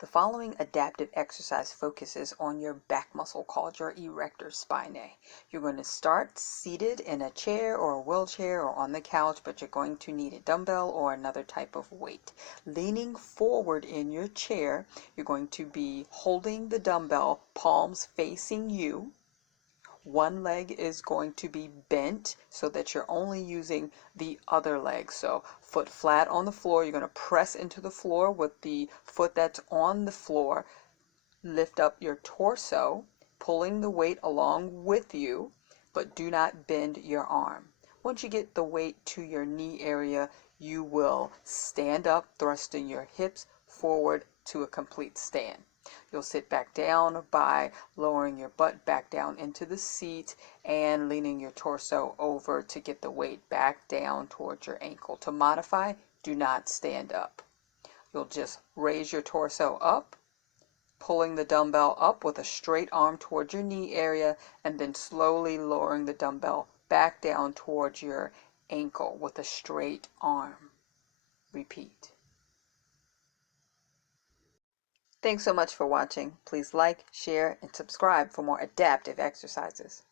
The following adaptive exercise focuses on your back muscle called your erector spinae. You're going to start seated in a chair or a wheelchair or on the couch, but you're going to need a dumbbell or another type of weight. Leaning forward in your chair, you're going to be holding the dumbbell, palms facing you. One leg is going to be bent so that you're only using the other leg. So foot flat on the floor, you're going to press into the floor with the foot that's on the floor. Lift up your torso, pulling the weight along with you, but do not bend your arm. Once you get the weight to your knee area, you will stand up, thrusting your hips forward to a complete stand. You'll sit back down by lowering your butt back down into the seat and leaning your torso over to get the weight back down towards your ankle. To modify, do not stand up. You'll just raise your torso up, pulling the dumbbell up with a straight arm towards your knee area, and then slowly lowering the dumbbell back down towards your ankle with a straight arm. Repeat. Thanks so much for watching. Please like, share, and subscribe for more adaptive exercises.